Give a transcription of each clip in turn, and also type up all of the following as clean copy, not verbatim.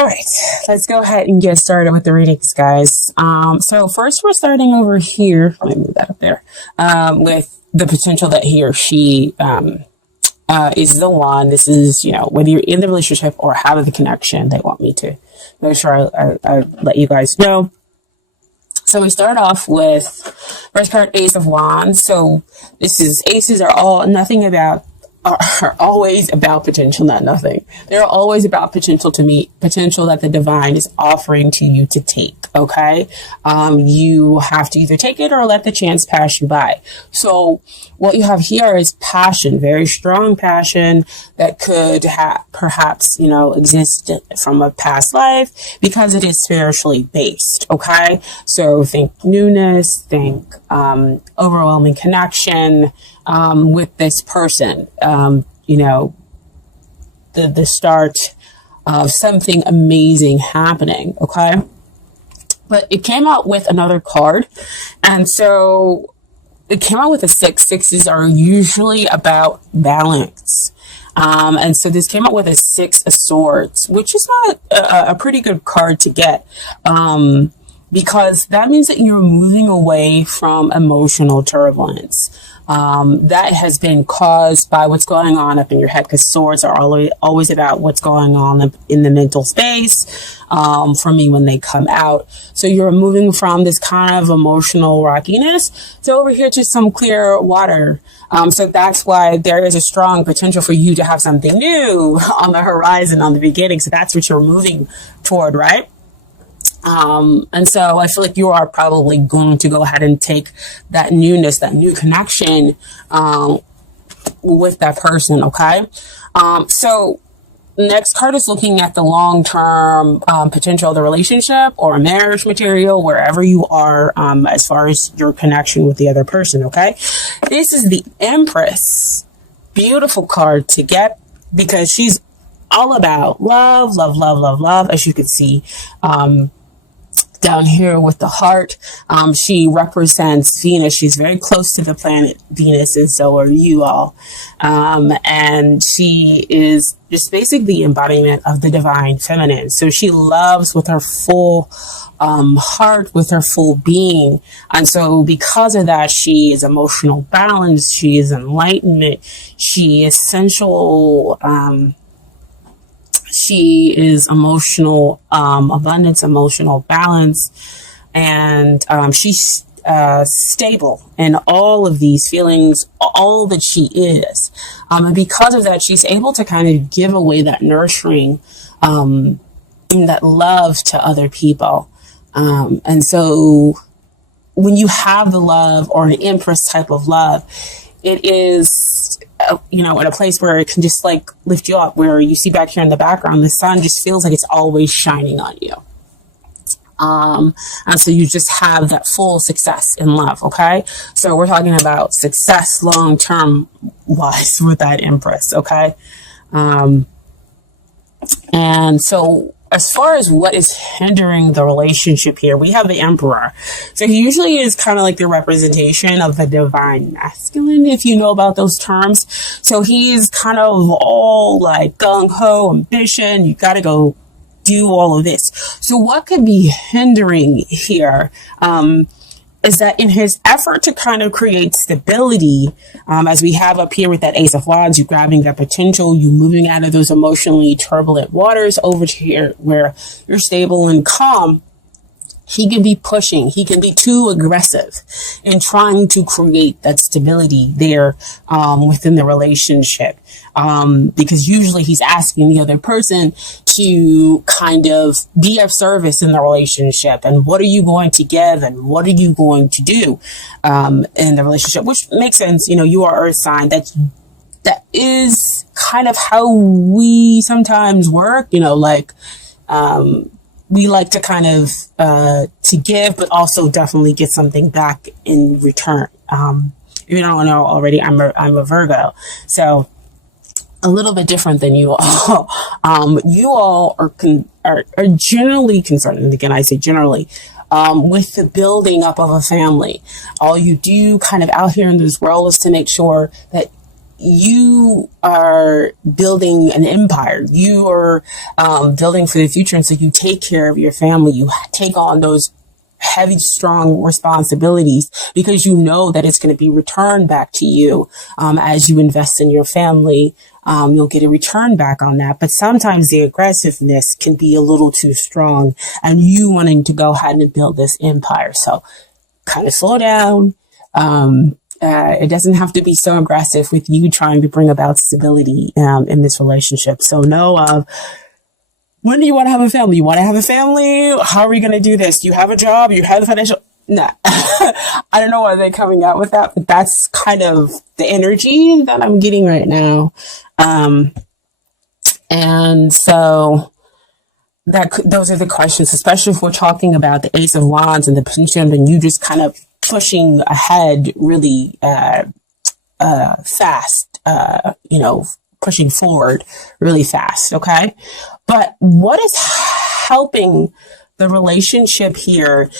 All right, let's go ahead and get started with the readings, guys. So first we're starting over here. Let me move that up there. With the potential that he or she is the one. This is, whether you're in the relationship or have the connection, they want me to make sure I let you guys know. So we start off with first card, Ace of Wands. So this is aces are always about potential, not nothing. They're always about potential to meet, potential that the divine is offering to you to take. Okay. You have to either take it or let the chance pass you by. So what you have here is passion, very strong passion that could perhaps, exist from a past life because it is spiritually based. Okay. So think newness, think, overwhelming connection, with this person, the start of something amazing happening. Okay. But it came out with another card. And so it came out with a 6. Sixes are usually about balance. And so this came out with a 6 of Swords, which is not a pretty good card to get. Because that means that you're moving away from emotional turbulence. That has been caused by what's going on up in your head, because swords are always about what's going on in the mental space, for me when they come out. So you're moving from this kind of emotional rockiness to over here to some clear water. So that's why there is a strong potential for you to have something new on the horizon, on the beginning. So that's what you're moving toward, right? And so I feel like you are probably going to go ahead and take that newness, that new connection, with that person. Okay. So next card is looking at the long-term, potential of the relationship or marriage material, wherever you are, as far as your connection with the other person. Okay. This is the Empress. Beautiful card to get because she's all about love, love, love, love, love, as you can see, down here with the heart. She represents Venus. She's very close to the planet Venus, and so are you all. And she is just basically the embodiment of the divine feminine. So she loves with her full heart, with her full being. And so because of that, she is emotional balance. She is enlightenment. She is sensual, she is emotional abundance, emotional balance, and she's stable in all of these feelings, all that she is. And because of that, she's able to kind of give away that nurturing, and that love to other people. And so when you have the love, or an Empress type of love, it is, in a place where it can just like lift you up, where you see back here in the background, the sun just feels like it's always shining on you. And so you just have that full success in love. Okay. So we're talking about success long-term wise with that Empress. Okay. And so as far as what is hindering the relationship here, we have the Emperor. So he usually is kind of like the representation of the divine masculine, if you know about those terms. So he's kind of all like gung-ho, ambition. You got to go do all of this. So what could be hindering here, is that in his effort to kind of create stability, as we have up here with that Ace of Wands, you grabbing that potential, you moving out of those emotionally turbulent waters over to here where you're stable and calm. He can be pushing. He can be too aggressive in trying to create that stability there, within the relationship. Because usually he's asking the other person to kind of be of service in the relationship. And what are you going to give? And what are you going to do, in the relationship? Which makes sense. You are Earth sign. That is kind of how we sometimes work, we like to kind of, to give, but also definitely get something back in return. If you don't know already, I'm a Virgo. So a little bit different than you all. You all are generally concerned. And again, I say generally, with the building up of a family. All you do kind of out here in this world is to make sure that you are building an empire. You are building for the future. And so you take care of your family. You take on those heavy, strong responsibilities because you know that it's going to be returned back to you as you invest in your family. You'll get a return back on that. But sometimes the aggressiveness can be a little too strong and you wanting to go ahead and build this empire. So kind of slow down. It doesn't have to be so aggressive with you trying to bring about stability in this relationship. So know of, when do you want to have a family? You want to have a family? How are we going to do this? You have a job? You have the financial? Nah. I don't know why they're coming out with that, but that's kind of the energy that I'm getting right now. And so those are the questions, especially if we're talking about the Ace of Wands and the Pendulum, and you just kind of pushing ahead really fast, pushing forward really fast, okay? But what is helping the relationship here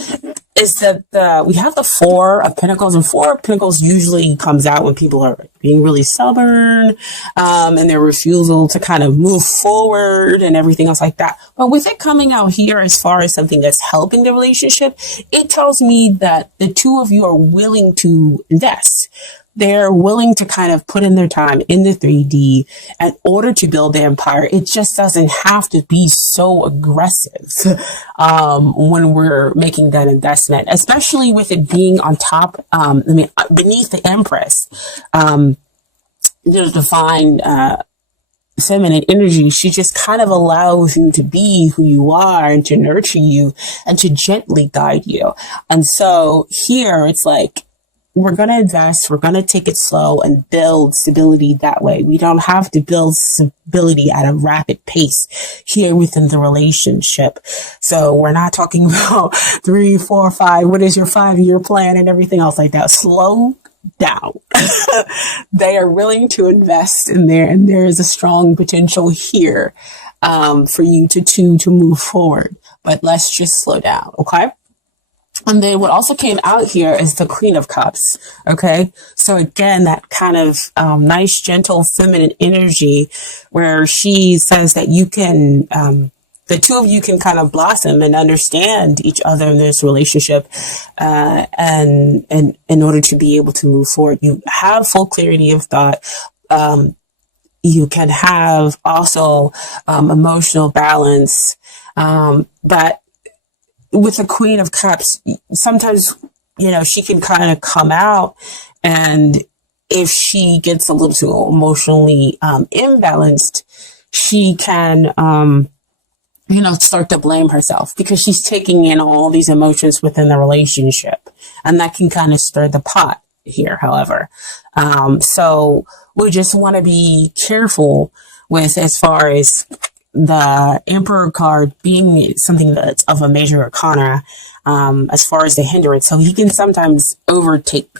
is that we have the Four of Pentacles, and Four of Pentacles usually comes out when people are being really stubborn, and their refusal to kind of move forward and everything else like that. But with it coming out here as far as something that's helping the relationship, it tells me that the two of you are willing to invest. They're willing to kind of put in their time in the 3D in order to build the empire. It just doesn't have to be so aggressive when we're making that investment, especially with it being on top, beneath the Empress, the divine feminine energy. She just kind of allows you to be who you are and to nurture you and to gently guide you. And so here it's like, we're going to invest, we're going to take it slow and build stability that way. We don't have to build stability at a rapid pace here within the relationship. So we're not talking about 3, 4, 5, what is your 5-year plan and everything else like that. Slow down. They are willing to invest in there, and there is a strong potential here for you to move forward. But let's just slow down, okay? And then what also came out here is the Queen of Cups. Okay. So again, that kind of nice, gentle, feminine energy where she says that you can, the two of you can kind of blossom and understand each other in this relationship. And in order to be able to move forward, you have full clarity of thought. You can have also, emotional balance. But with the Queen of Cups, sometimes, she can kind of come out, and if she gets a little too emotionally imbalanced, she can, start to blame herself because she's taking in all these emotions within the relationship, and that can kind of stir the pot here, however. So we just want to be careful with as far as the Emperor card being something that's of a major arcana, as far as the hindrance. So he can sometimes overtake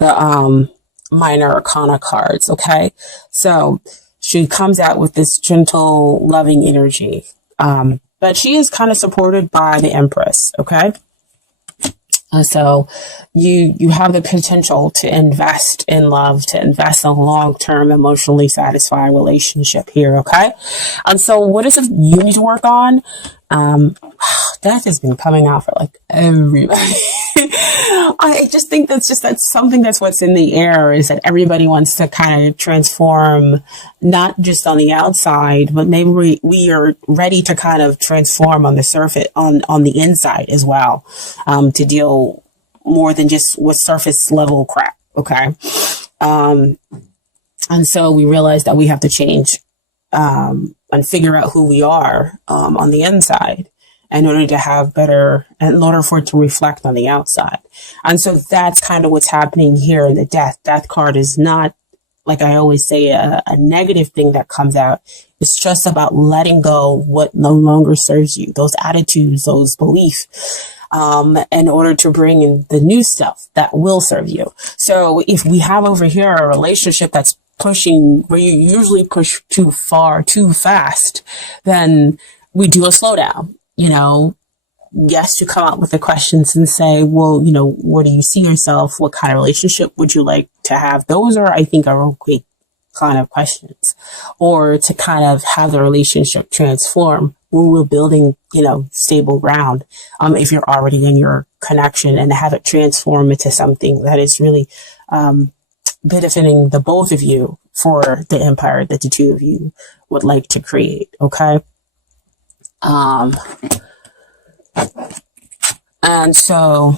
the minor arcana cards, okay? So she comes out with this gentle, loving energy. But she is kind of supported by the Empress, okay? So you have the potential to invest in love, to invest in a long-term, emotionally satisfying relationship here, okay? And so what is it you need to work on? Death has been coming out for like everybody. I just think that's something that's what's in the air, is that everybody wants to kind of transform, not just on the outside, but maybe we are ready to kind of transform on the surface, on the inside as well, to deal more than just with surface level crap. Okay. And so we realize that we have to change, and figure out who we are, on the inside, in order to have better, in order for it to reflect on the outside. And so that's kind of what's happening here in the death. Death card is not, like I always say, a negative thing that comes out. It's just about letting go what no longer serves you, those attitudes, those beliefs, in order to bring in the new stuff that will serve you. So if we have over here a relationship that's pushing, where you usually push too far, too fast, then we do a slowdown. Yes, you come out with the questions and say, well, where do you see yourself? What kind of relationship would you like to have? Those are, I think, are kind of questions, or to kind of have the relationship transform when we're building, stable ground. If you're already in your connection, and have it transform into something that is really, benefiting the both of you for the empire that the two of you would like to create. Okay. And so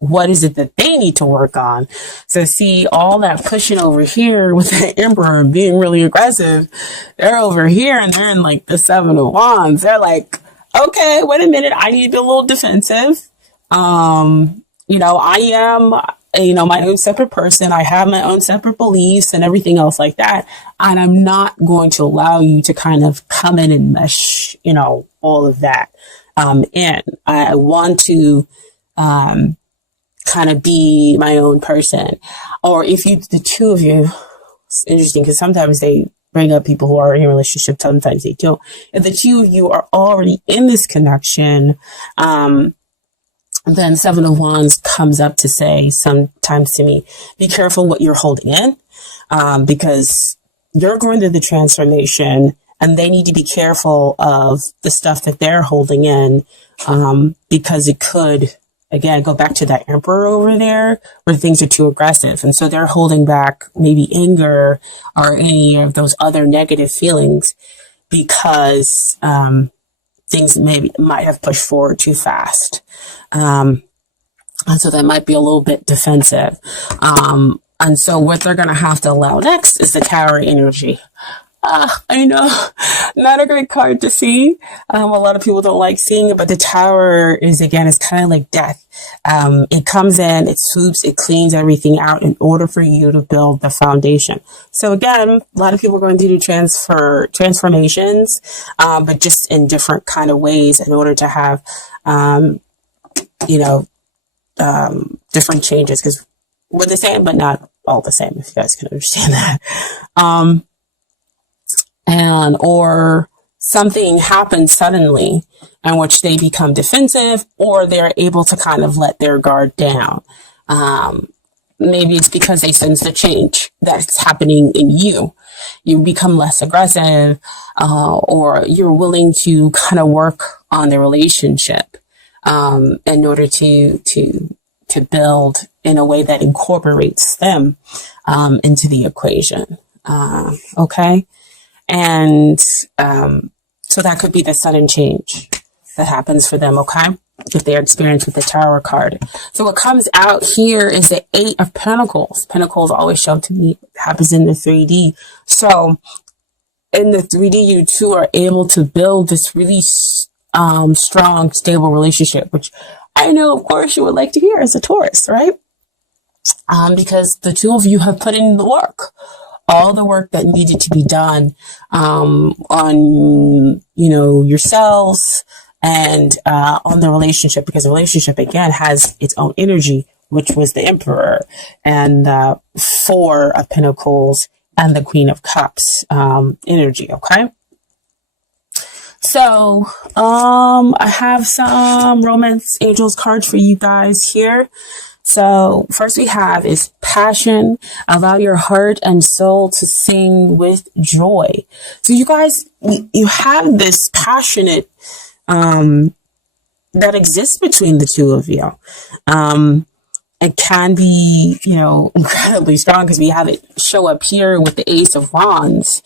what is it that they need to work on? So see, all that pushing over here with the emperor and being really aggressive, they're over here and they're in like the 7 of Wands. They're like, okay, wait a minute. I need to be a little defensive. I am, my own separate person. I have my own separate beliefs and everything else like that. And I'm not going to allow you to kind of come in and mesh, all of that, in. I want to, kind of be my own person. Or if the two of you, it's interesting because sometimes they bring up people who are in a relationship, sometimes they don't. If the two of you are already in this connection, then 7 of Wands comes up to say sometimes to me, be careful what you're holding in, because you're going through the transformation and they need to be careful of the stuff that they're holding in, because it could, again, go back to that emperor over there where things are too aggressive. And so they're holding back maybe anger or any of those other negative feelings because, things might have pushed forward too fast. And so they might be a little bit defensive. And so what they're going to have to allow next is the Tower energy. I know, not a great card to see. A lot of people don't like seeing it, but the Tower is kind of like death. It comes in, it swoops, it cleans everything out in order for you to build the foundation. So again, a lot of people are going to do transformations, but just in different kind of ways in order to have, different changes, because we're the same, but not all the same, if you guys can understand that. Or something happens suddenly in which they become defensive, or they're able to kind of let their guard down. Maybe it's because they sense the change that's happening in you. You become less aggressive, or you're willing to kind of work on the relationship, in order to build in a way that incorporates them, into the equation. Okay. And so that could be the sudden change that happens for them, okay? If they're experienced with the Tower card. So what comes out here is the 8 of Pentacles. Pentacles always show to me happens in the 3D. So in the 3D, you two are able to build this really strong, stable relationship, which I know, of course, you would like to hear as a Taurus, right? Because the two of you have put in the work. All the work that needed to be done, on, yourselves and, on the relationship, because the relationship again has its own energy, which was the Emperor and, 4 of Pentacles and the Queen of Cups, energy. Okay. So, I have some Romance Angels cards for you guys here. So first we have is passion. Allow your heart and soul to sing with joy. So you guys, you have this passionate, that exists between the two of you. It can be, incredibly strong because we have it show up here with the Ace of Wands.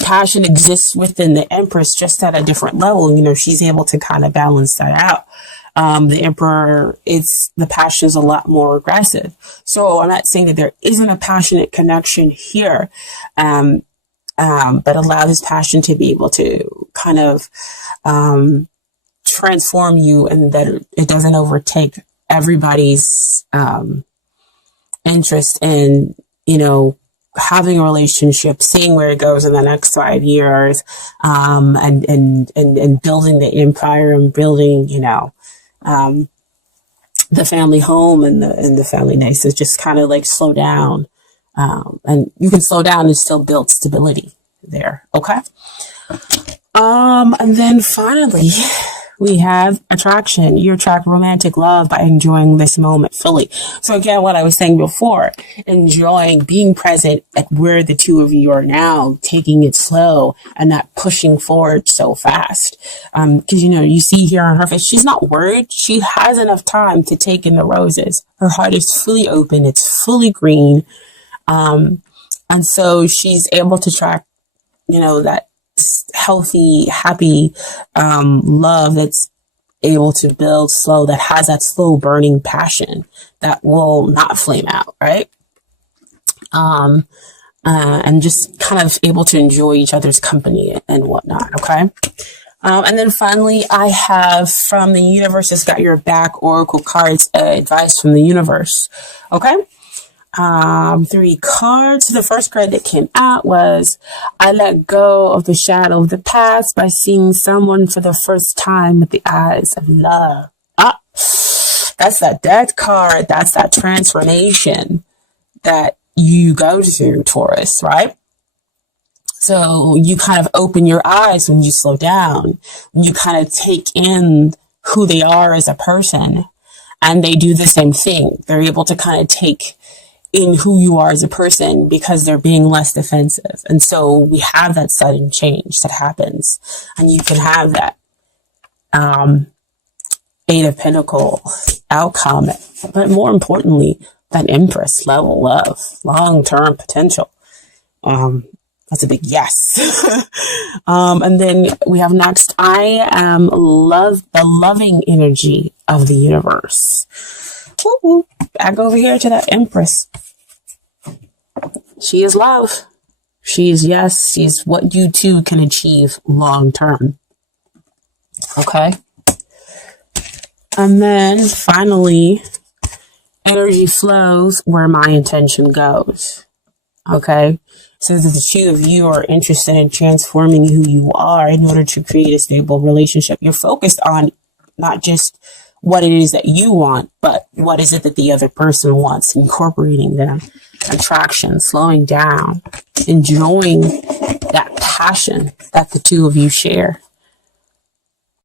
Passion exists within the Empress just at a different level. She's able to kind of balance that out. The Emperor, the passion is a lot more aggressive. So I'm not saying that there isn't a passionate connection here, but allow this passion to be able to kind of, transform you, and that it doesn't overtake everybody's, interest in, having a relationship, seeing where it goes in the next 5 years, and building the empire and building, the family home and the family nice is just kind of like slow down. And you can slow down and still build stability there. Okay. And then finally we have attraction. You attract romantic love by enjoying this moment fully. So again, what I was saying before, enjoying being present at where the two of you are now, taking it slow and not pushing forward so fast. Cause you see here on her face, she's not worried. She has enough time to take in the roses. Her heart is fully open. It's fully green. And so she's able to track, that healthy, happy, love that's able to build slow, that has that slow burning passion that will not flame out, right? And just kind of able to enjoy each other's company and whatnot, okay? And then finally, I have from the Universe's Got Your Back Oracle cards, advice from the universe, okay? 3 cards. The first card that came out was, I let go of the shadow of the past by seeing someone for the first time with the eyes of love. That's that death card. That's that transformation that you go to, Taurus, right? So you kind of open your eyes when you slow down, when you kind of take in who they are as a person, and they do the same thing. They're able to kind of take in who you are as a person because they're being less defensive. And so we have that sudden change that happens, and you can have that Eight of Pentacles outcome, but more importantly, that Empress level love, long-term potential. That's a big yes. And then we have next, I am the loving energy of the universe. Woo-woo. Back over here to that Empress. She is love. She is yes. She is what you too can achieve long term. Okay. And then finally, energy flows where my intention goes. Okay. So that the two of you are interested in transforming who you are in order to create a stable relationship. You're focused on not just what it is that you want, but what is it that the other person wants, incorporating them, attraction, slowing down, enjoying that passion that the two of you share.